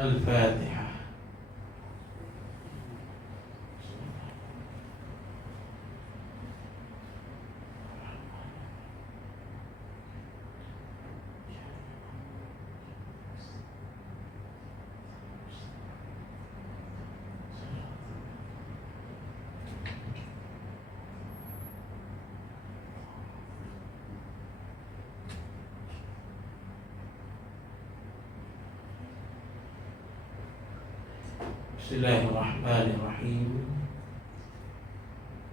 الفاتحة. Bismillahirrahmanirrahim.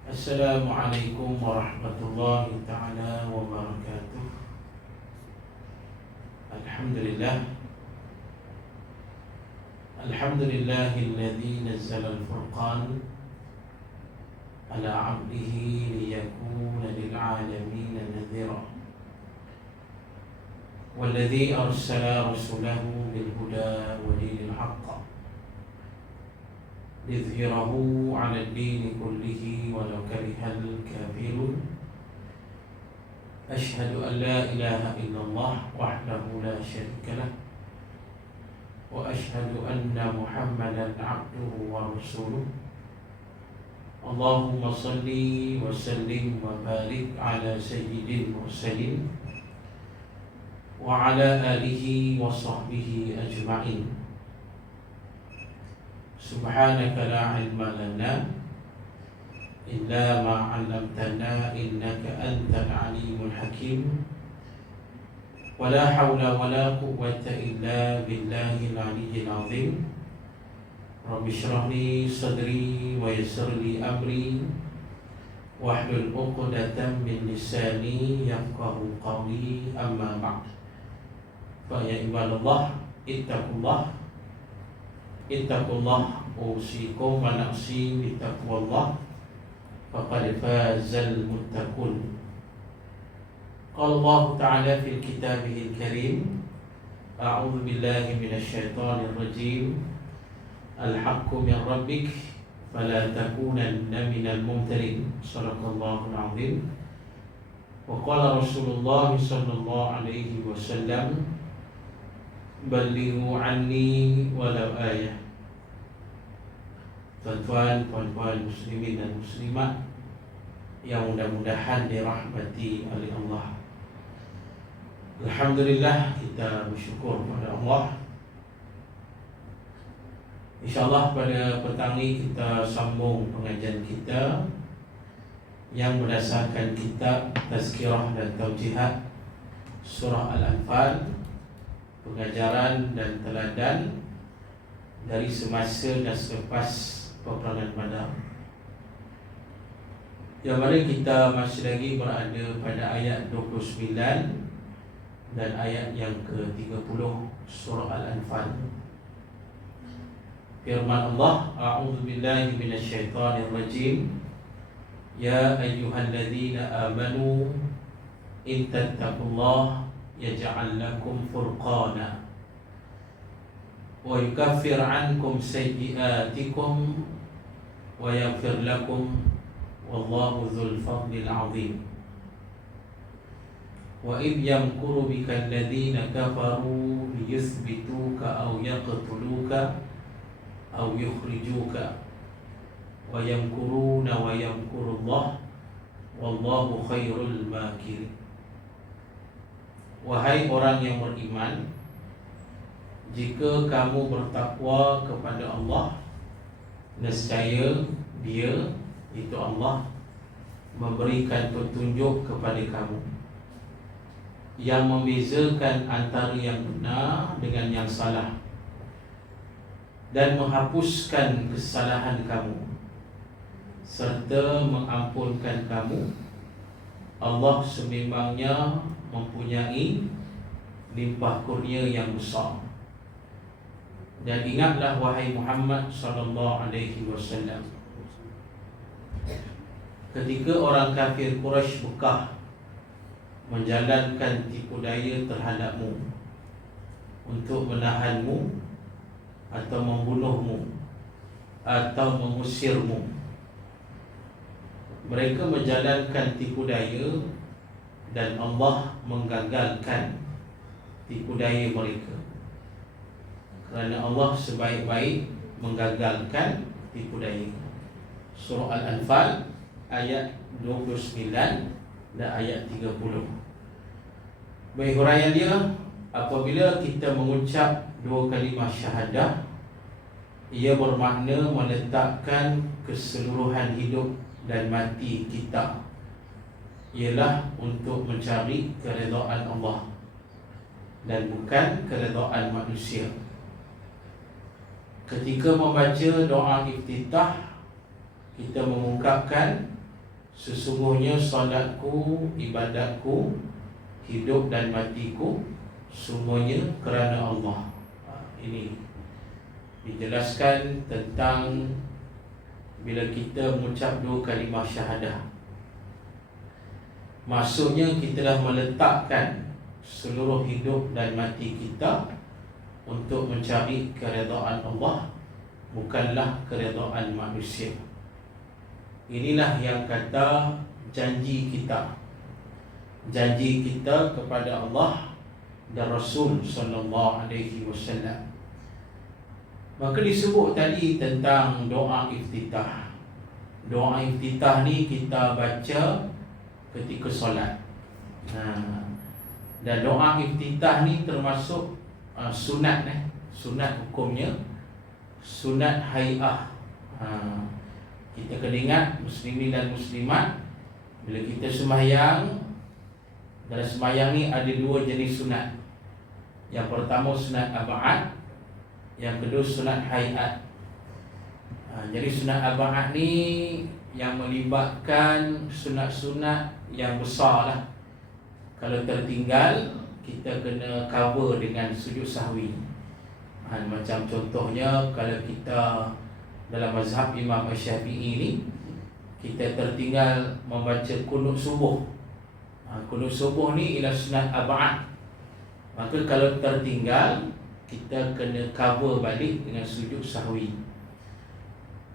Assalamualaikum warahmatullahi ta'ala wabarakatuh. Alhamdulillah. Alhamdulillahilladzi nazzala al-furqan ala 'abdihi liyakuna lil'alamin nadhira. Walladzi arsala rasulahu bil huda wa dinil haqq ليظهره على الدين كله ولو كره الكافرون. أشهد أن لا إله إلا الله وحده لا شريك له وأشهد أن محمدا عبده ورسوله. اللهم صل وسلم وبارك على سيد المرسلين وعلى آله وصحبه أجمعين. Subhanaka la ilma lana illa ma 'allamtana innaka antal alimul hakim. Wa la hawla wa la quwwata illa billahil aliyyil azim. Rabbi shrah li sadri wa yassir li amri wahlul 'uqdatam min lisani yafqahu qawli. Amma ba'd. Fa ya ibadallah ittaqullah ittaqullah usikum wa nafsi bittaqwallah faqad fazal muttaqun. Qala Allah Ta'ala fil kitabihil karim, a'udzu billahi minasy syaithanir rajim. Al-haqqu min rabbik fala takunanna minal mumtarin. Shadaqallahul azim. Wa qala Rasulullah sallallahu alaihi wasallam, balighu anni walau ayah. Tuan-tuan, puan-puan muslimin dan muslimat yang mudah-mudahan dirahmati oleh Allah. Alhamdulillah, kita bersyukur kepada Allah. InsyaAllah pada petang ini kita sambung pengajian kita yang berdasarkan kitab Tazkirah dan Taujihat Surah Al-Anfal, pengajaran dan teladan dari semasa dan selepas peperangan Badar. Yang mana kita masih lagi berada pada ayat 29 dan ayat yang ke-30 surah Al-Anfal. Firman Allah, a'udzu billahi minasy syaithanir rajim. Ya ayyuhalladzina amanu in tattaqullaha yaj'al lakum furqana wa yukaffir ankum sayyi'atikum wa yaghfir lakum wallahu dzul fadlil 'adzim. Wa id yamkuru bika alladziina kafaru liyuthbituka aw yaqtuluka aw yukhrijuka wa yamkuruna wa yamkurullah wallahu khairul makirin. Wahai orang yang beriman, jika kamu bertakwa kepada Allah, nescaya Dia, itu Allah, memberikan petunjuk kepada kamu yang membezakan antara yang benar dengan yang salah dan menghapuskan kesalahan kamu serta mengampunkan kamu. Allah sememangnya mempunyai limpah kurnia yang besar. Dan ingatlah wahai Muhammad sallallahu alaihi wasallam, ketika orang kafir Quraisy Mekah menjalankan tipu daya terhadapmu untuk menahanmu atau membunuhmu atau mengusirmu, mereka menjalankan tipu daya dan Allah menggagalkan tipu daya mereka. kerana Allah sebaik-baik menggagalkan tipu daya. Surah Al-Anfal ayat 29 dan ayat 30. Baik, huraian dia, apabila kita mengucap dua kalimah syahadah, ia bermakna meletakkan keseluruhan hidup dan mati kita ialah untuk mencari keredaan Allah dan bukan keredaan manusia. Ketika membaca doa iftitah, kita mengungkapkan sesungguhnya solatku, ibadatku, hidup dan matiku semuanya kerana Allah. Ini dijelaskan tentang bila kita mengucap dua kalimah syahadah. Maksudnya kita dah meletakkan seluruh hidup dan mati kita untuk mencari keredaan Allah, bukanlah keredaan manusia. Inilah yang kata janji kita. Janji kita kepada Allah dan Rasul sallallahu alaihi wasallam. Maka disebut tadi tentang doa iftitah. Doa iftitah ni kita baca ketika solat. Dan doa iftitah ni termasuk sunat. Sunat hukumnya sunat hai'ah. Kita kena ingat, muslimin dan muslimat, bila kita sembahyang, dalam sembahyang ni ada dua jenis sunat. Yang pertama sunat ab'ad, yang kedua sunat hai'at. Jadi sunat ab'ad ni yang melibatkan sunat-sunat yang besar lah. Kalau tertinggal, kita kena cover dengan sujud sahwi. Macam contohnya, kalau kita dalam mazhab Imam Syafi'i ni, kita tertinggal membaca kunut subuh. Kunut subuh ni ialah sunat ab'ad. Maka kalau tertinggal, kita kena cover balik dengan sujud sahwi.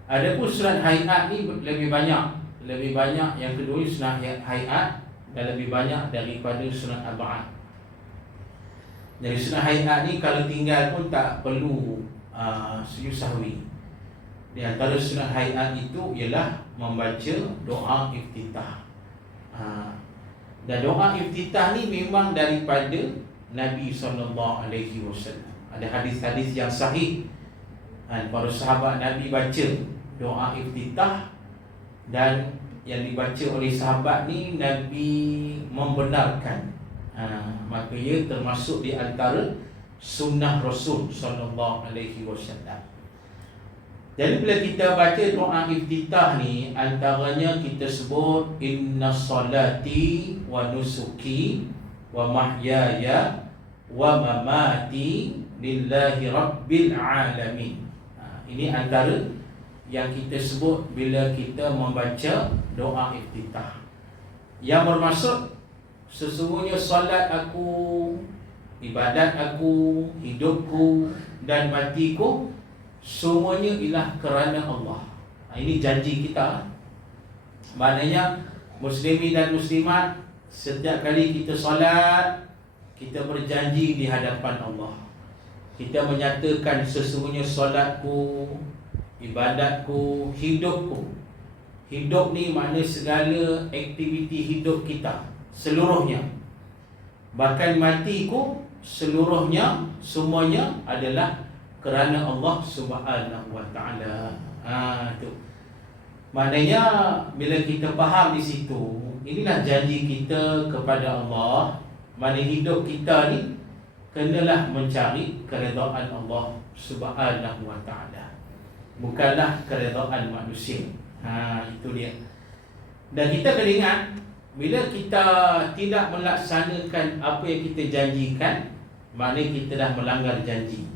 Adapun sunat hai'at ni lebih banyak. Lebih banyak, yang kedua ni sunat hai'at, dan lebih banyak daripada sunat ab'ad. Jadi sunat hai'at ni kalau tinggal pun tak perlu sujud sahwi. Di antara sunat hai'at itu ialah membaca doa iftitah. Dan doa iftitah ni memang daripada Nabi SAW. Ada hadis-hadis yang sahih, para sahabat Nabi baca doa iftitah, dan yang dibaca oleh sahabat ni Nabi membenarkan. Maka ia termasuk di antara sunnah Rasul SAW. Jadi bila kita baca doa iftitah ni, antaranya kita sebut inna salati wa nusuki wa mahyaya wa mamati lillahi rabbil alamin. Ini antara yang kita sebut bila kita membaca doa iftitah, yang bermaksud sesungguhnya solat aku, ibadat aku, hidupku dan matiku semuanya ialah kerana Allah. Ini janji kita. Maknanya muslimin dan muslimat, setiap kali kita solat, kita berjanji di hadapan Allah. Kita menyatakan sesungguhnya solatku, ibadatku, hidupku. Hidup ni makna segala aktiviti hidup kita, seluruhnya. Bahkan matiku, seluruhnya, semuanya adalah kerana Allah Subhanahu wa ta'ala. Itu. Maknanya bila kita faham di situ, inilah janji kita kepada Allah. Mana hidup kita ni kenalah mencari keredaan Allah Subhanahu wa ta'ala, bukanlah keredaan manusia. Itu dia. Dan kita kena ingat, bila kita tidak melaksanakan apa yang kita janjikan, maknanya kita dah melanggar janji.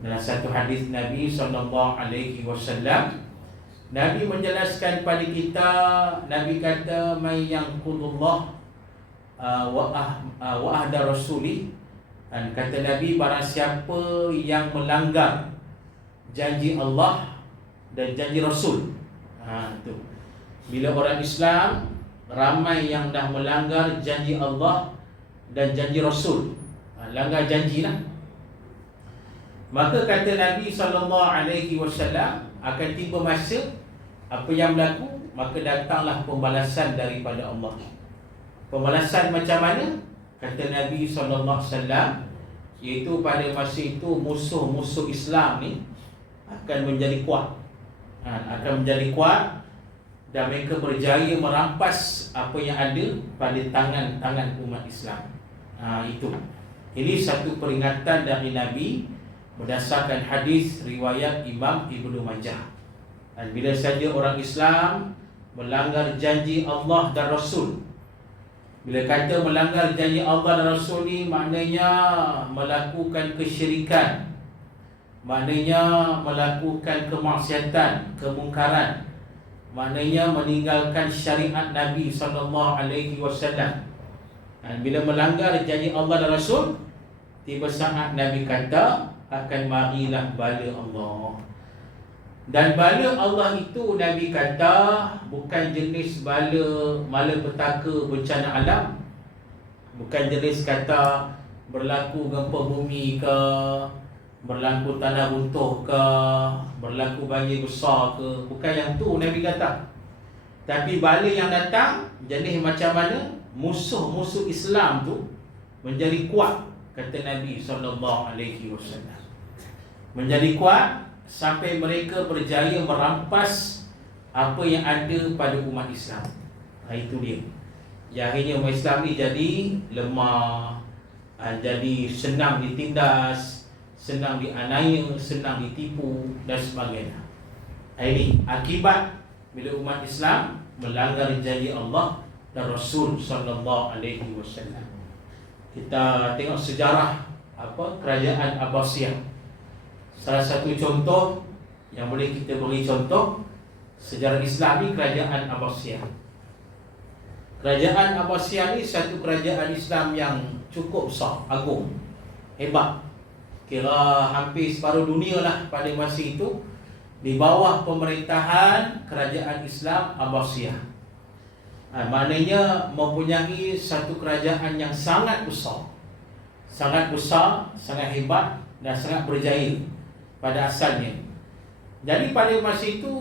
Dalam satu hadis Nabi SAW, Nabi menjelaskan pada kita, Nabi kata, "May yanqudullah wa ahda rasuli." Dan kata Nabi, barang siapa yang melanggar janji Allah dan janji Rasul. Tu. Bila orang Islam ramai yang dah melanggar janji Allah dan janji Rasul, langgar janji lah. Maka kata Nabi SAW, akan tiba masa apa yang berlaku, maka datanglah pembalasan daripada Allah. Pembalasan macam mana? Kata Nabi SAW, iaitu pada masa itu musuh-musuh Islam ni akan menjadi kuat, akan menjadi kuat, dan mereka berjaya merampas apa yang ada pada tangan-tangan umat Islam. Itu. Ini satu peringatan dari Nabi berdasarkan hadis riwayat Imam Ibnu Majah. Dan bila saja orang Islam melanggar janji Allah dan Rasul, bila kata melanggar janji Allah dan Rasul ni, maknanya melakukan kesyirikan, maknanya melakukan kemaksiatan, kemungkaran, maknanya meninggalkan syariat Nabi SAW. Dan bila melanggar janji Allah dan Rasul, tiba saat Nabi kata akan marilah bala Allah. Dan bala Allah itu Nabi kata bukan jenis bala malapetaka bencana alam, bukan jenis kata berlaku gempa bumi ke, berlaku tanah runtuh ke, berlaku banjir besar ke, bukan yang tu Nabi kata. Tapi bala yang datang jenis macam mana? Musuh-musuh Islam tu menjadi kuat, kata Nabi SAW. Menjadi kuat sampai mereka berjaya merampas apa yang ada pada umat Islam. Itu dia. Yang akhirnya umat Islam ni jadi lemah, jadi senang ditindas, senang dianiaya, senang ditipu dan sebagainya. Ini akibat bila umat Islam melanggar janji Allah dan Rasul SAW. Kita tengok sejarah kerajaan Abbasiyah. Salah satu contoh yang boleh kita beri contoh sejarah Islam ni, kerajaan Abbasiyah. Kerajaan Abbasiyah ni satu kerajaan Islam yang cukup besar, agung, hebat. Kira hampir separuh dunia lah pada masa itu di bawah pemerintahan kerajaan Islam Abbasiyah. Maknanya mempunyai satu kerajaan yang sangat besar, sangat hebat dan sangat berjaya pada asalnya. Jadi pada masa itu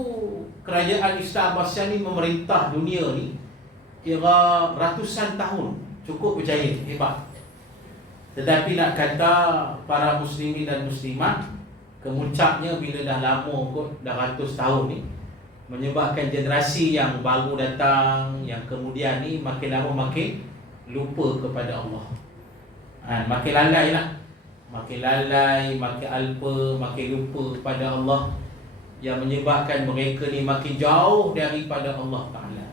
kerajaan Islam Abbasiyah ni memerintah dunia ni kira ratusan tahun, cukup berjaya, hebat. Tetapi nak kata para muslimin dan muslimat, kemuncaknya bila dah lama kot, dah ratus tahun ni, menyebabkan generasi yang baru datang, yang kemudian ni makin lama makin lupa kepada Allah. Makin lalai lah, makin lalai, makin alpa, makin lupa kepada Allah, yang menyebabkan mereka ni makin jauh daripada Allah Ta'ala.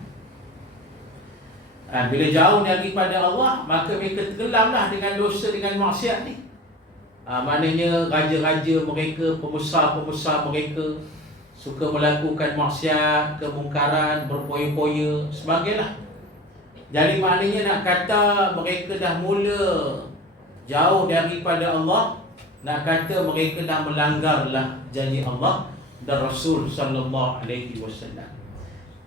Bila jauh daripada Allah, maka mereka tenggelamlah dengan dosa, dengan maksiat ni. Maknanya raja-raja mereka, pembesar-pembesar mereka suka melakukan maksiat, kemungkaran, berpoya-poya, sebagainya. Jadi maknanya nak kata mereka dah mula jauh daripada Allah, nak kata mereka dah melanggarlah janji Allah dan Rasul SAW.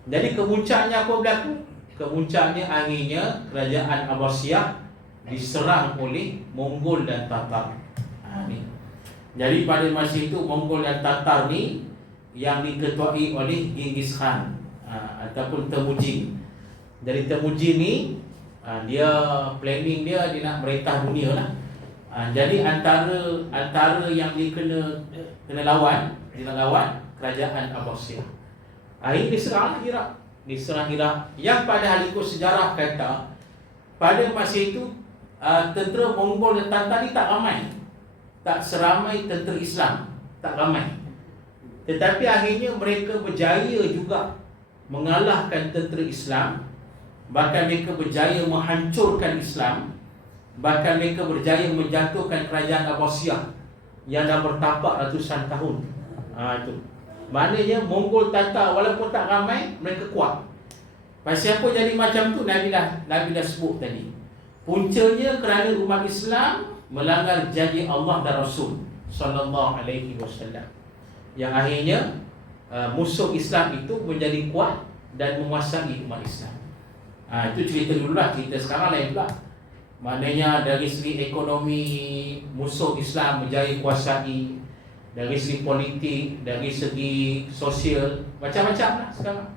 Jadi kemuncaknya apa berlaku? Kemuncaknya akhirnya kerajaan Abbasiyah diserang oleh Mongol dan Tatar. Jadi pada masa itu Mongol dan Tatar ni yang diketuai oleh Genghis Khan ataupun Temujin. Jadi Temujin ni dia planning dia nak merintah dunia lah. Jadi antara yang dia kena lawan kerajaan Abbasiyah. Akhirnya diseranglah Iraq. Yang pada hal ikut sejarah kata pada masa itu tentera Mongol dan Tatar ni tak ramai, tak seramai tentera Islam, tak ramai. Tetapi akhirnya mereka berjaya juga mengalahkan tentera Islam. Bahkan mereka berjaya menghancurkan Islam. Bahkan mereka berjaya menjatuhkan kerajaan Abbasiyah yang dah bertapak ratusan tahun. Itu maknanya Mongol Tatar walaupun tak ramai, mereka kuat. Pasal apa jadi macam tu? Nabi dah sebut tadi. Puncanya kerana umat Islam melanggar janji Allah dan Rasul SAW, yang akhirnya musuh Islam itu menjadi kuat dan menguasai umat Islam. Itu cerita dulu lah. Cerita sekarang lain pula. Maknanya dari segi ekonomi, musuh Islam berjaya kuasai. dari segi politik, dari segi sosial, macam-macam lah sekarang.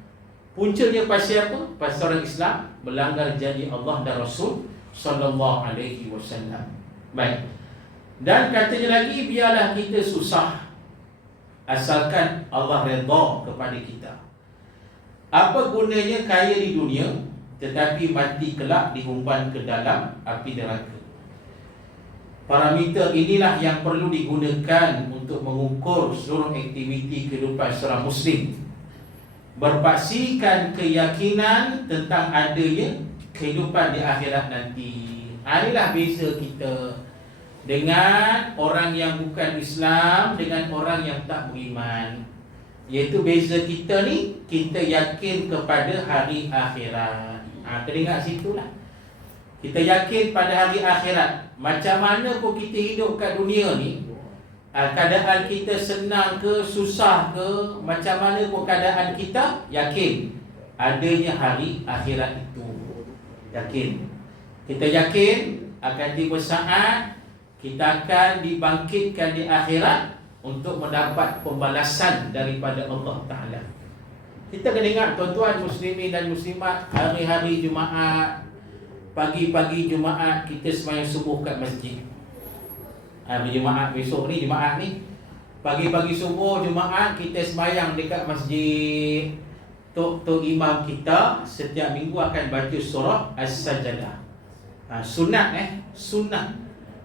Puncanya pasal apa? Pasal orang Islam melanggar janji Allah dan Rasul sallallahu alaihi wasallam. Baik. Dan katanya lagi, biarlah kita susah asalkan Allah redha kepada kita. Apa gunanya kaya di dunia tetapi mati kelak dihumban ke dalam api neraka? Parameter inilah yang perlu digunakan untuk mengukur seluruh aktiviti kehidupan seorang Muslim. Berpaksikan keyakinan tentang adanya kehidupan di akhirat nanti. Inilah beza kita dengan orang yang bukan Islam, dengan orang yang tak beriman. Iaitu beza kita ni, kita yakin kepada hari akhirat. Teringat situlah. Kita yakin pada hari akhirat. Macam mana pun kita hidup kat dunia ni, keadaan kita senang ke, susah ke, macam mana pun keadaan kita, yakin adanya hari akhirat itu. Yakin. Kita yakin akan tiba saat kita akan dibangkitkan di akhirat untuk mendapat pembalasan daripada Allah Ta'ala. Kita kena ingat tuan-tuan muslimin dan muslimat, hari-hari Jumaat, pagi-pagi Jumaat kita sembahyang subuh kat masjid. Hari Jumaat besok ni, Jumaat ni, pagi-pagi subuh Jumaat kita sembahyang dekat masjid. Tok imam kita setiap minggu akan baca surah As-Sajdah. Sunat sunnah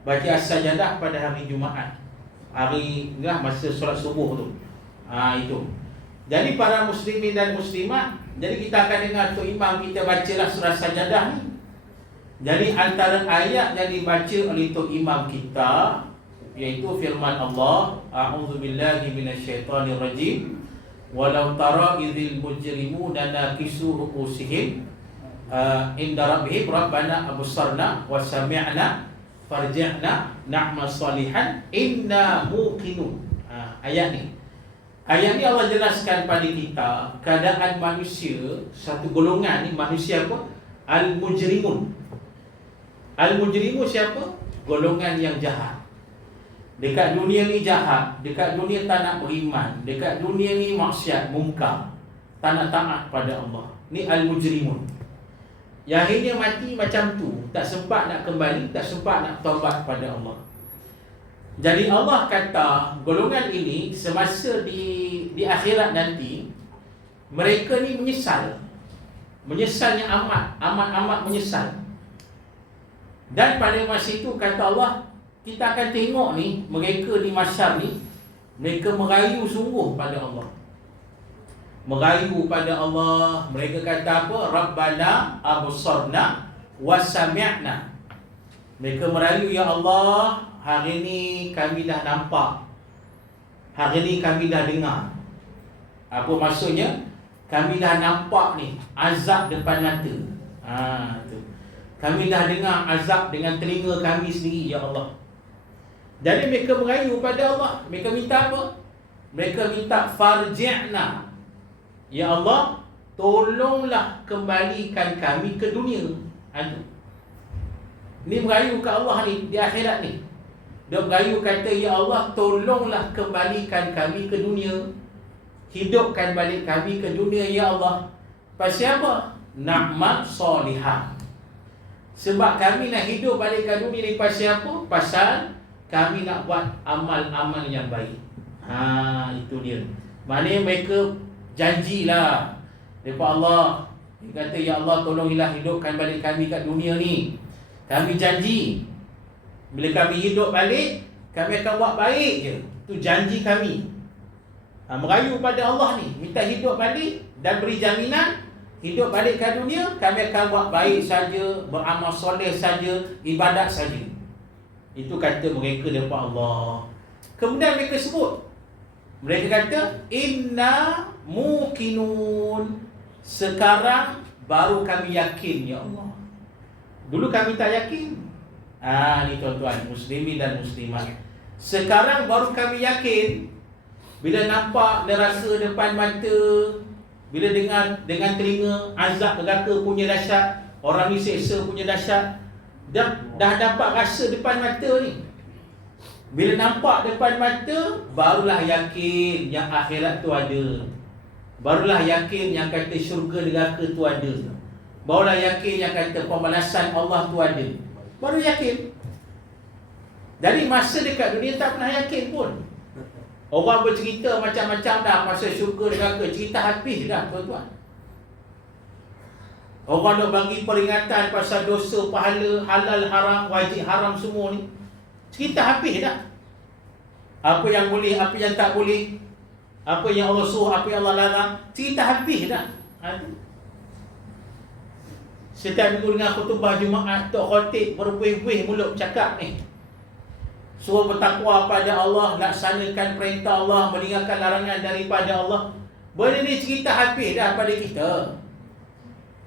baca As-Sajdah pada hari Jumaat. Hari lah masa solat subuh tu. Itu. Jadi para muslimin dan muslimat, jadi kita akan dengar tok imam kita bacalah surah Sajdah ni. Jadi antara ayat yang dibaca oleh tok imam kita iaitu firman Allah, a'udzubillahi minasyaitonirrajim. Walau tara idzil mujrimuna nakisu ru'usihim inda rabbihim rabbana absarna wa sami'na farji'na na'mal salihan inna muqinun. Ayat ni Allah jelaskan pada kita keadaan manusia, satu golongan ni manusia apa? Al-mujrimun. Al-mujrimun siapa? Golongan yang jahat. Dekat dunia ni jahat, dekat dunia tak nak beriman, dekat dunia ni maksiat, mungkar, tak nak taat pada Allah. Ni al-mujrimun. Yang akhirnya mati macam tu, tak sempat nak kembali, tak sempat nak taubat pada Allah. Jadi Allah kata golongan ini semasa di akhirat nanti, mereka ni menyesal. Menyesalnya amat menyesal. Dan pada masa itu kata Allah, kita akan tengok ni, mereka di masyar ni, mereka merayu sungguh pada Allah. Merayu pada Allah. Mereka kata apa? Rabbana absarna wa sami'na. Mereka merayu, ya Allah, hari ni kami dah nampak, hari ni kami dah dengar. Apa maksudnya? Kami dah nampak ni azab depan mata. Tu. Kami dah dengar azab dengan telinga kami sendiri, ya Allah. Jadi mereka merayu pada Allah. Mereka minta apa? Mereka minta farji'na. Ya Allah, tolonglah kembalikan kami ke dunia. Ni merayu ke Allah ni di akhirat ni. Dia merayu kata, ya Allah, tolonglah kembalikan kami ke dunia. Hidupkan balik kami ke dunia, ya Allah. Pasal apa? Na'mal salihah. Sebab kami nak hidup balik ke dunia ni pasal apa? Pasal kami nak buat amal-amal yang baik. Itu dia. Maknanya mereka janjilah depan Allah. Dia kata, ya Allah, tolonglah hidupkan balik kami kat dunia ni. Kami janji, bila kami hidup balik, kami akan buat baik je. Itu janji kami. Merayu pada Allah ni, minta hidup balik dan beri jaminan hidup balik ke dunia, kami akan buat baik saja, beramal soleh saja, ibadat saja. Itu kata mereka depan Allah. Kemudian mereka sebut, mereka kata, inna muqinun. Sekarang baru kami yakin, ya Allah. Dulu kami tak yakin. Ni tuan-tuan muslimin dan muslimat, sekarang baru kami yakin. Bila nampak neraka depan mata, bila dengar dengan telinga azab neraka punya dahsyat, orang ni seksa punya dahsyat, dah dapat rasa depan mata ni. Bila nampak depan mata, barulah yakin yang akhirat tu ada. Barulah yakin yang kata syurga neraka tu ada. Barulah yakin yang kata pembalasan Allah tu ada. Baru yakin. Jadi masa dekat dunia tak pernah yakin pun. Orang bercerita macam-macam dah pasal syurga neraka, cerita habis dah tuan-tuan. Orang nak bagi peringatan pasal dosa, pahala, halal, haram, wajib, haram semua ni. Cerita habis dah. Apa yang boleh, apa yang tak boleh, apa yang Allah suruh, apa yang Allah larang, cerita habis dah. Setiap minggu dengan khutbah Jumaat, Tok Khatib berbuih-buih mulut cakap ni. Suruh bertakwa pada Allah, laksanakan perintah Allah, meninggalkan larangan daripada Allah. Benda ni cerita habis dah pada kita.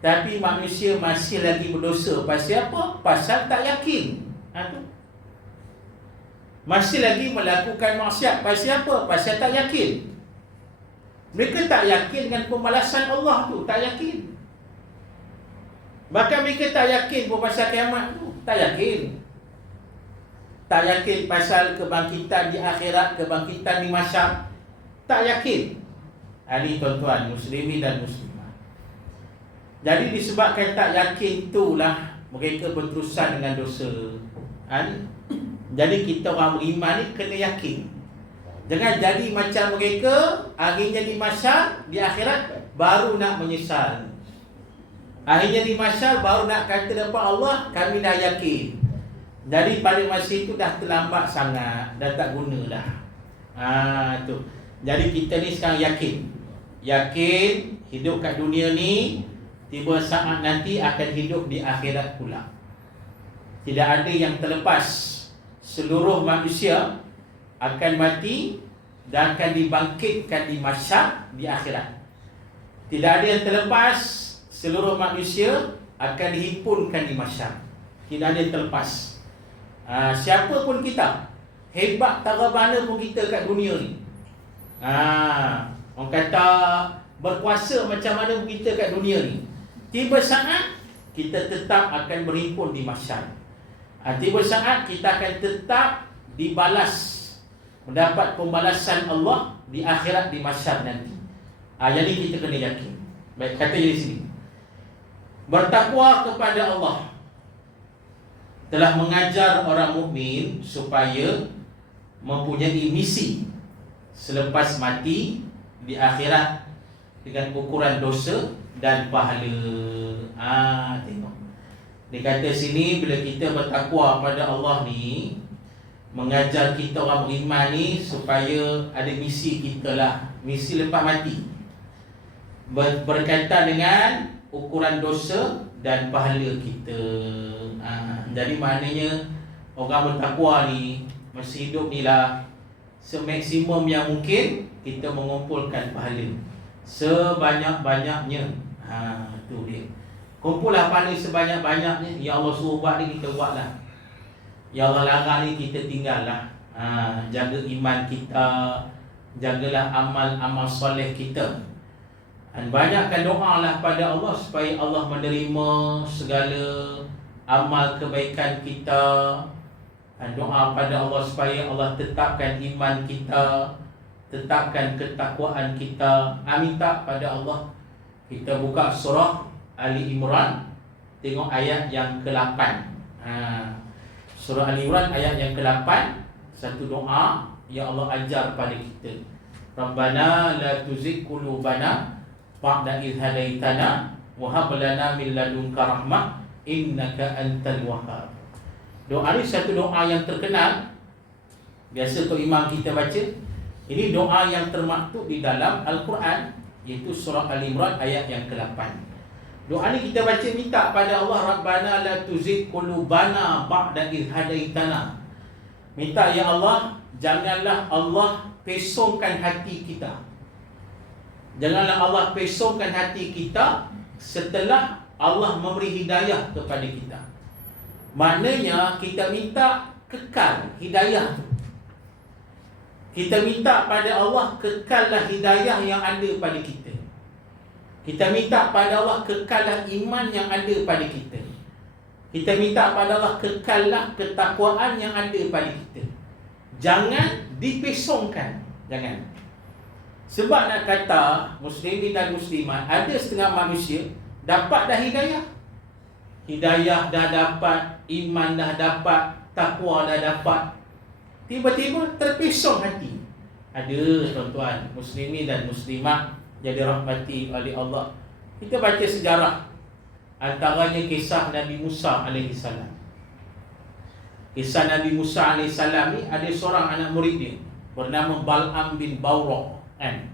Tapi manusia masih lagi berdosa. Pasal apa? Pasal tak yakin. Masih lagi melakukan maksiat. Pasal apa? Pasal tak yakin. Mereka tak yakin dengan pembalasan Allah tu. Tak yakin. Bahkan mereka tak yakin pun pasal kiamat tu. Tak yakin. Tak yakin pasal kebangkitan di akhirat, kebangkitan di mahsyar. Tak yakin. Ini tuan-tuan, muslimin dan muslimat. Jadi disebabkan tak yakin itulah mereka berterusan dengan dosa. Jadi kita orang beriman ni kena yakin. Jangan jadi macam mereka, akhirnya di mahsyar, di akhirat baru nak menyesal. Akhirnya di mahsyar baru nak kata depan Allah, kami dah yakin. Jadi pada masa itu dah terlambat sangat, dah tak guna dah. Tu. Jadi kita ni sekarang yakin. Yakin hidup kat dunia ni, tiba saat nanti akan hidup di akhirat pula. Tidak ada yang terlepas. Seluruh manusia akan mati dan akan dibangkitkan di mahsyar di akhirat. Tidak ada yang terlepas. Seluruh manusia akan dihimpunkan di mahsyar. Tidak ada yang terlepas. Siapa pun kita, hebat tara mana pun kita kat dunia ni. Orang kata berkuasa macam mana pun kita kat dunia ni, tiba saat kita tetap akan berhimpun di mahsyar. Tiba saat kita akan tetap dibalas, mendapat pembalasan Allah di akhirat, di mahsyar nanti. Jadi kita kena yakin. Baik, kata di sini, bertakwa kepada Allah telah mengajar orang mukmin supaya mempunyai misi selepas mati di akhirat dengan ukuran dosa dan pahala. Tengok. Dia kata sini, bila kita bertakwa pada Allah ni, mengajar kita orang beriman ni supaya ada misi kita lah, misi lepas mati, berkaitan dengan ukuran dosa dan pahala kita. Jadi maknanya orang bertakwa ni masa hidup ni lah, semaksimum yang mungkin kita mengumpulkan pahala sebanyak-banyaknya. Tu dia. Kumpullah pahala sebanyak-banyaknya. Ya Allah suruh buat ni, kita buat lah. Ya Allah larang ni, kita tinggal lah. Jaga iman kita, jagalah amal-amal soleh kita. Dan banyakkan doa lah pada Allah supaya Allah menerima segala amal kebaikan kita. Dan doa pada Allah supaya Allah tetapkan iman kita, tetapkan ketakwaan kita. Minta pada Allah. Kita buka surah Ali Imran, tengok ayat yang ke-8. Surah Ali Imran ayat yang ke-8, satu doa yang Allah ajar pada kita. Rabbana la tuzigh qulubana ba'da idh hadaitana wa hab lana min ladunka rahmah innaka antal wahhab. Doa ni satu doa yang terkenal. Biasa tu imam kita baca. Ini doa yang termaktub di dalam Al-Quran, iaitu surah Al-Imran ayat yang ke-8. Doa ni kita baca minta pada Allah, Rabbana la tuzigh qulubana ba'da idh hadaitana. Minta, ya Allah, janganlah Allah pesongkan hati kita. Janganlah Allah pesongkan hati kita setelah Allah memberi hidayah kepada kita. Maknanya kita minta kekal hidayah tu. Kita minta pada Allah kekallah hidayah yang ada pada kita. Kita minta pada Allah kekallah iman yang ada pada kita. Kita minta pada Allah kekallah ketakwaan yang ada pada kita. Jangan dipesongkan. Jangan. Sebab nak kata muslimin dan muslimat, ada setengah manusia dapat dah hidayah. Hidayah dah dapat, iman dah dapat, takwa dah dapat, tiba-tiba terpesong hati. Ada tuan-tuan muslimin dan muslimat jadi rahmati oleh Allah. Kita baca sejarah, antaranya kisah Nabi Musa AS. Kisah Nabi Musa AS ni ada seorang anak murid dia bernama Bal'am bin Bawrah kan?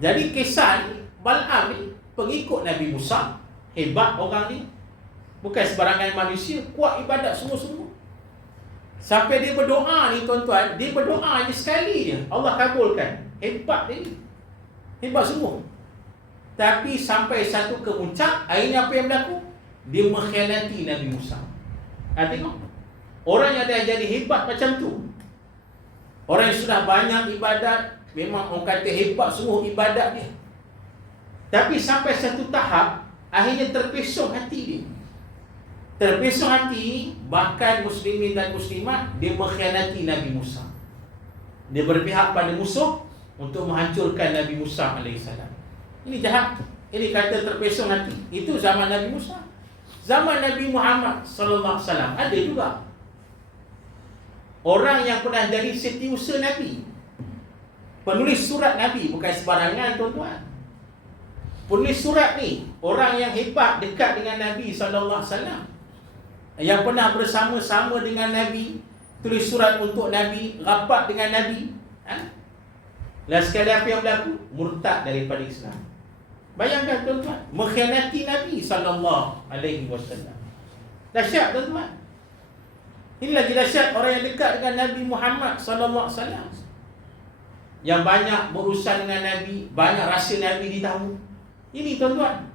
Jadi kisah ni, Bal'am ni pengikut Nabi Musa. Hebat orang ni, bukan sebarangan manusia, kuat ibadat semua-semua. Sampai dia berdoa ni tuan-tuan, dia berdoa je sekali je, Allah kabulkan. Hebat dia ni, hebat semua. Tapi sampai satu kemuncak, akhirnya apa yang berlaku? Dia mengkhianati Nabi Musa. Tengok, orang yang dah jadi hebat macam tu, orang yang sudah banyak ibadat, memang orang kata hebat semua ibadat dia, tapi sampai satu tahap, akhirnya terpesong hati dia. Terpesong hati, bahkan muslimin dan muslimat, dia mengkhianati Nabi Musa. Dia berpihak pada musuh untuk menghancurkan Nabi Musa AS. Ini jahat. Ini kata terpesong hati. Itu zaman Nabi Musa. Zaman Nabi Muhammad SAW ada juga orang yang pernah jadi setiausaha Nabi, penulis surat Nabi, bukan sebarangan tuan-tuan. Penulis surat ni orang yang hebat, dekat dengan Nabi SAW, yang pernah bersama-sama dengan Nabi, tulis surat untuk Nabi, rapat dengan Nabi. Dan sekali apa yang berlaku? Murtad daripada Islam. Bayangkan tuan-tuan, mengkhianati Nabi SAW. Dahsyat tuan-tuan. Ini lagi dahsyat orang yang dekat dengan Nabi Muhammad SAW, yang banyak berurusan dengan Nabi, banyak rahsia Nabi ditahu. Ini tuan-tuan.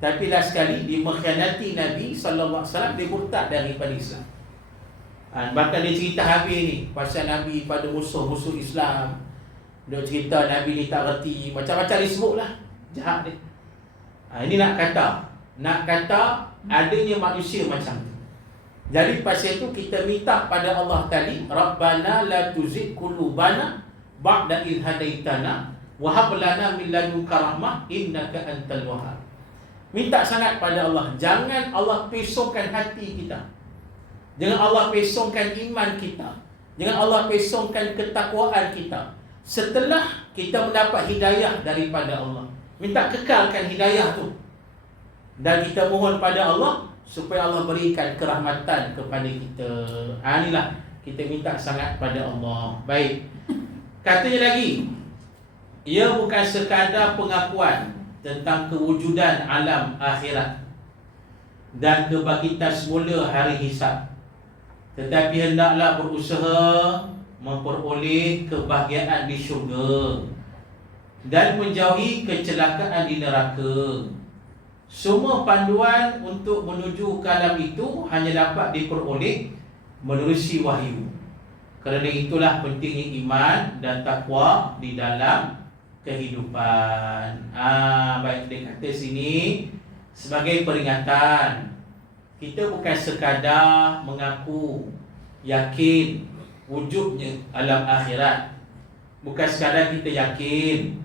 Tapi last sekali dia mengkhianati Nabi SAW, dia murtad daripada Islam. Bahkan dia cerita habis ni pasal Nabi pada musuh-musuh Islam. Dia cerita Nabi ni tak reti, macam-macam disebut lah. Jahat dia. Ini nak kata adanya manusia macam tu. Jadi pasal tu kita minta pada Allah tadi, Rabbana la tuzigh qulubana ba'da idh hadaitana wa hab lana min ladunka rahmah innaka antal wahhab. Minta sangat pada Allah, jangan Allah pesongkan hati kita, jangan Allah pesongkan iman kita, jangan Allah pesongkan ketakwaan kita setelah kita mendapat hidayah daripada Allah. Minta kekalkan hidayah tu, dan kita mohon pada Allah supaya Allah berikan kerahmatan kepada kita. Inilah kita minta sangat pada Allah. Baik, katanya lagi, ia bukan sekadar pengakuan tentang kewujudan alam akhirat dan kebangkitan semula hari hisab, tetapi hendaklah berusaha memperoleh kebahagiaan di syurga dan menjauhi kecelakaan di neraka. Semua panduan untuk menuju ke alam itu hanya dapat diperoleh menerusi wahyu. Kerana itulah pentingnya iman dan takwa di dalam kehidupan. Baik, dia kata sini sebagai peringatan, kita bukan sekadar mengaku yakin wujudnya alam akhirat, bukan sekadar kita yakin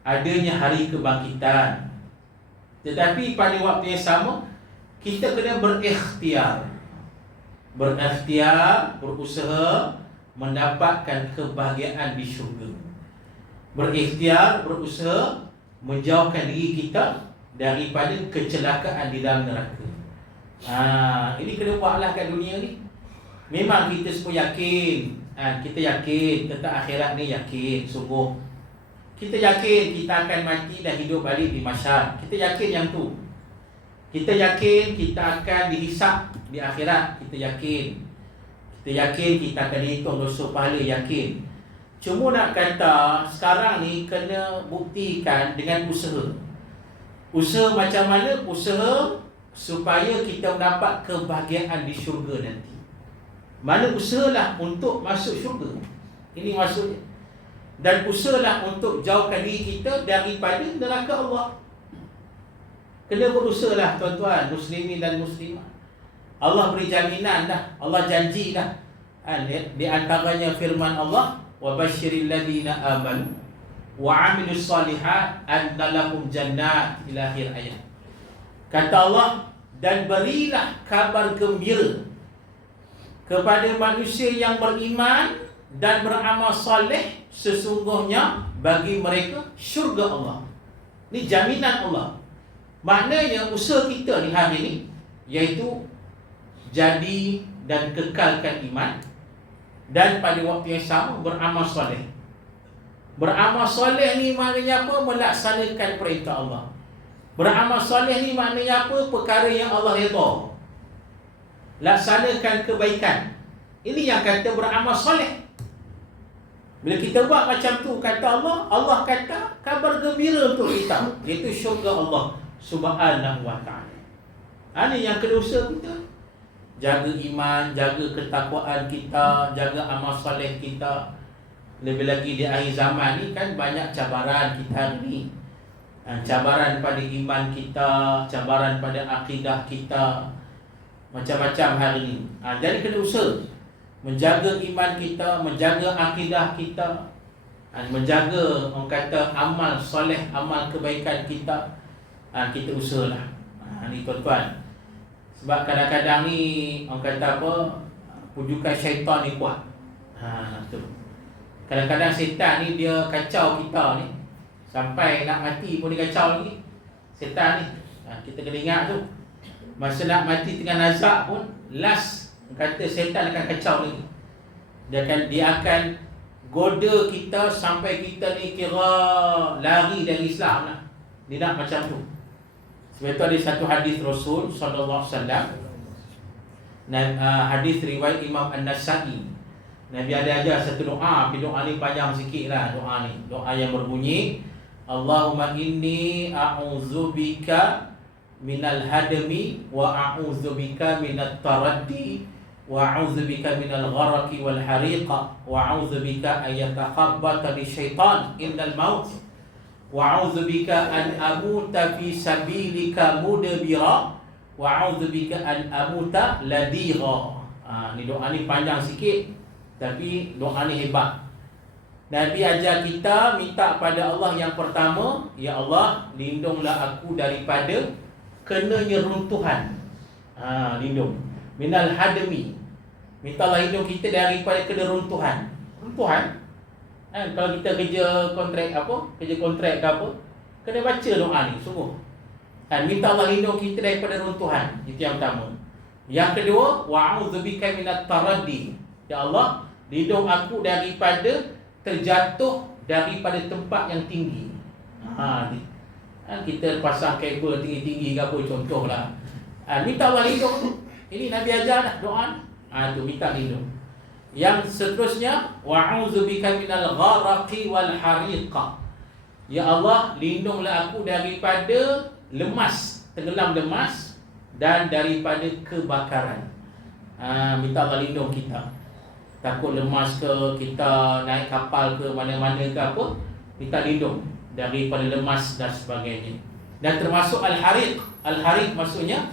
adanya hari kebangkitan, tetapi pada waktu yang sama kita kena berikhtiar, berusaha mendapatkan kebahagiaan di syurga. Berikhtiar, berusaha menjauhkan diri kita daripada kecelakaan di dalam neraka. Ini kena buatlah kat dunia ni. Memang kita semua yakin, kita yakin tentang akhirat ni, yakin sungguh. Kita yakin kita akan mati dan hidup balik di mahsyar. Kita yakin yang tu. Kita yakin kita akan dihisap di akhirat. Kita yakin. Kita yakin kita akan dihitung dosa pahala, yakin. Cuma nak kata sekarang ni kena buktikan dengan usaha. Usaha macam mana? Usaha supaya kita mendapat kebahagiaan di syurga nanti. Mana usahalah untuk masuk syurga. Ini maksudnya. Dan usahalah untuk jauhkan diri kita daripada neraka Allah. Kena berusahalah tuan-tuan, muslimin dan muslimat. Allah beri jaminan dah, Allah janji dah. Di antaranya firman Allah, wa basyiril ladina amanu wa amilus solihat anna lahum jannat, ila akhir ayat. Kata Allah, dan berilah kabar gembira kepada manusia yang beriman dan beramal soleh, sesungguhnya bagi mereka syurga Allah. Ini jaminan Allah. Maknanya usaha kita ni hari ni iaitu jadi dan kekalkan iman, dan pada waktu yang sama beramal soleh. Beramal soleh ni maknanya apa? Melaksanakan perintah Allah. Beramal soleh ni maknanya apa? Perkara yang Allah redha. Laksanakan kebaikan. Ini yang kata beramal soleh. Bila kita buat macam tu, kata Allah, Allah kata kabar gembira untuk kita, iaitu syurga Allah Subhanahu wa ta'ala. Ini yang kena usaha kita. Jaga iman, jaga ketakwaan kita, jaga amal soleh kita. Lebih lagi di akhir zaman ni kan banyak cabaran kita hari ni. Cabaran pada iman kita, cabaran pada akidah kita, macam-macam hari ni. Jadi kena usaha menjaga iman kita, menjaga akidah kita, menjaga orang kata amal soleh, amal kebaikan kita. Kita usahalah. Ni tuan-tuan. Sebab kadang-kadang ni orang kata apa, pujukan syaitan ni kuat. Tu. Kadang-kadang syaitan ni dia kacau kita ni sampai nak mati pun dia kacau lagi. Syaitan ni. Kita kena ingat tu. Masa nak mati tengah nazak pun, last kata syaitan akan kacau lagi. Dia akan goda kita sampai kita ni kira lari dari Islam lah. Dia nak macam tu. Sebab itu ada satu hadis Rasul sallallahu alaihi wasallam, hadis riwayat Imam An-Nasa'i. Nabi ada ajar satu doa, doa ni panjang sikit lah doa ni. Doa yang berbunyi, Allahumma inni a'udzubika minal hadmi wa a'udzubika minat taraddi wa a'udzubika minal gharaqi wal hariqa wa a'udzubika an yatakhabbata li syaitan indal maut wa a'udzubika an amuta fi sabilika mudbira wa a'udzubika an amuta ladira. Ni doa ni panjang sikit tapi doa ni hebat. Nabi ajar kita minta pada Allah yang pertama, ya Allah, lindunglah aku daripada kenanya runtuhan. Lindung minal hadmi. Mintalah lindung kita daripada kena runtuhan. Runtuhan. Kalau kita kerja kontrak kerja kontrak ke apa, kena baca doa ni sungguh. Minta Allah lindung kita daripada runtuhan. Itu yang pertama. Yang kedua, wa'udzubika minat taraddi. Ya Allah, lindung aku daripada terjatuh daripada tempat yang tinggi. Kita pasang kabel tinggi-tinggi ke apa, contohlah. Minta Allah lindung. Ini Nabi ajar dah doa. Tu minta lindung. Yang seterusnya, wa'udzubika minal gharaqi wal hariqa. Ya Allah, lindunglah aku daripada lemas, tenggelam lemas, dan daripada kebakaran. Minta Allah lindung kita. Takut lemas ke, kita naik kapal ke mana-mana ke apa, minta lindung daripada lemas dan sebagainya. Dan termasuk al-hariq. Al-hariq maksudnya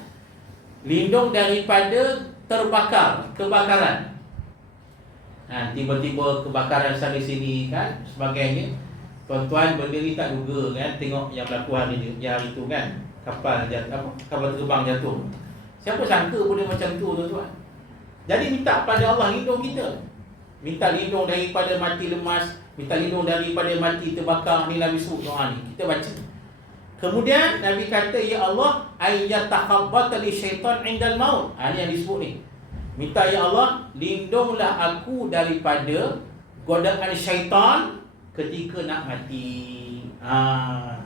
lindung daripada terbakar, kebakaran. Tiba-tiba kebakaran sana sini kan, sebagainya. Tuan-tuan, benda ni tak duga kan, tengok yang berlaku hari itu kan, kapal jatuh, kapal terbang jatuh. Siapa sangka benda macam tu, tuan-tuan? Jadi minta pada Allah lindung kita. Minta lindung daripada mati lemas, minta lindung daripada mati terbakar. Ni Nabi sebut doa ni, kita baca. Kemudian Nabi kata, ya Allah, ayyatakhabbata li syaitan indal maut. Ni yang disebut ni. Minta ya Allah, lindunglah aku daripada godaan syaitan ketika nak mati.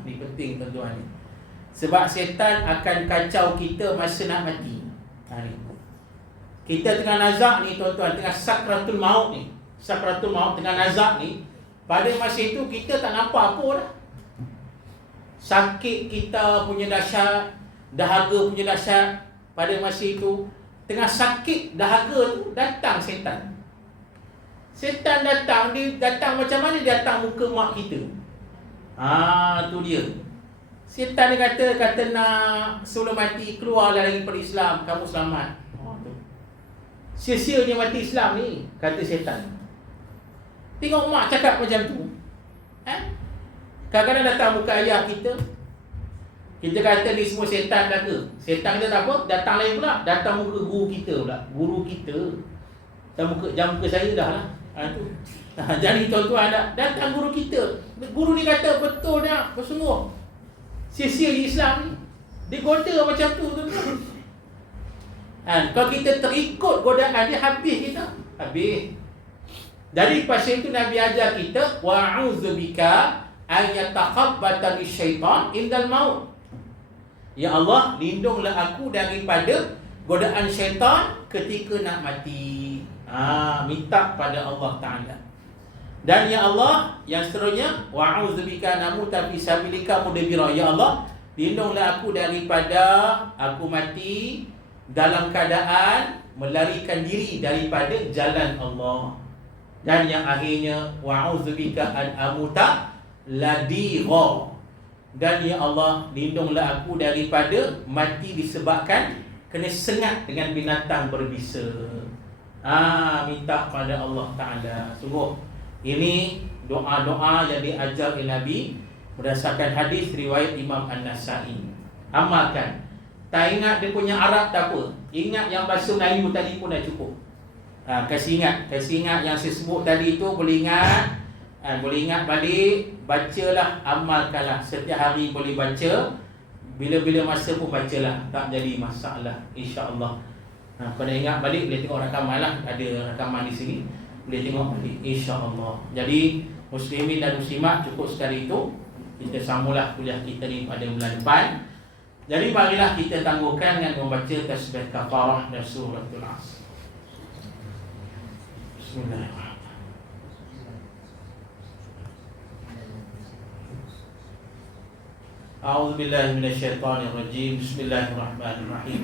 Ni penting tuan-tuan ni. Sebab syaitan akan kacau kita masa nak mati. Ni. Kita tengah nazak ni tuan-tuan, tengah sakratul maut ni. Sakratul maut tengah nazak ni. Pada masa itu kita tak nampak apa dah. Sakit kita punya dahsyat, dahaga punya dahsyat. Pada masa itu tengah sakit dahaga tu, datang setan. Setan datang, dia datang macam mana? Dia datang muka mak kita. Tu dia. Setan dia kata nak sebelum mati, keluarlah dari Islam, kamu selamat. Tu. Sia-sianya mati Islam ni, kata syaitan. Tengok mak cakap macam tu. Kadang-kadang datang buka ayah kita, kita kata ni semua syaitan dah ke? Syaitan kita tak apa, datang lain pula, datang muka guru kita pula. Guru kita jam muka saya dah lah. Tu. Jadi tuan-tuan, datang guru kita. Guru ni kata betul dah, bersungguh. Sia-sia Islam ni. Dia goda macam tu tuan-tuan. Kalau kita terikut godaan dia, habis kita. Habis. Jadi pasal itu Nabi ajar kita, wa'udzubika ayyatakhabbata lisyaitan indal maut. Ya Allah, lindunglah aku daripada godaan syaitan ketika nak mati. Minta pada Allah Ta'ala. Dan ya Allah, yang seterusnya, wa'udzubika namuta fi sabilika mudbira. Ya Allah, lindunglah aku daripada aku mati dalam keadaan melarikan diri daripada jalan Allah. Dan yang akhirnya, wa'udzubika an amuta ladira. Dan ya Allah, lindunglah aku daripada mati disebabkan kena sengat dengan binatang berbisa. Minta pada Allah Ta'ala. Sungguh, ini doa-doa yang diajar oleh Nabi berdasarkan hadis riwayat Imam An-Nasai. Amalkan. Tak ingat dia punya Arab tak apa, ingat yang bahasa Melayu tadi pun dah cukup. Kasih ingat yang saya sebut tadi tu, boleh ingat. Boleh ingat balik, bacalah, amalkanlah. Setiap hari boleh baca, bila-bila masa pun bacalah, tak jadi masalah, insya-Allah. Kalau ingat balik, boleh tengok rakaman lah. Ada rakaman di sini, boleh tengok balik, insya-Allah. Jadi muslimin dan muslimat, cukup sekali itu. Kita sambunglah kuliah kita ni pada bulan depan. Jadi marilah kita tangguhkan dengan membaca tasbih kafarah dan suratul Asr. Bismillahirrahmanirrahim. A'udzu billahi minasyaitonir rajim. Bismillahirrahmanirrahim.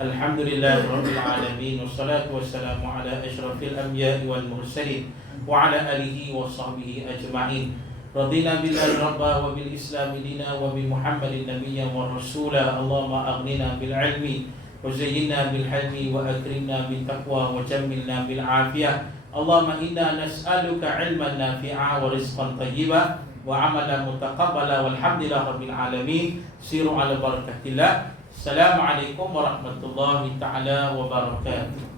Alhamdulillahi rabbil alamin, wassalatu wassalamu ala asyrafil anbiya'i wal mursalin wa ala alihi wa sahbihi ajma'in. Radina billahi rabba wa bil islam dina wa bi Muhammadin nabiyyan wa rasula. Allahumma aghnina bil ilmi wa zayyinna bil hilmi wa akrimna bil taqwa wa jammilna bil afiyah. Allahumma inna nas'aluka ilman nafi'a wa rizqan thayyiba wa amalan mutaqabbala walhamdulillahi rabbil alamin. Siru ala barakatillah. Assalamualaikum warahmatullahi taala wabarakatuh.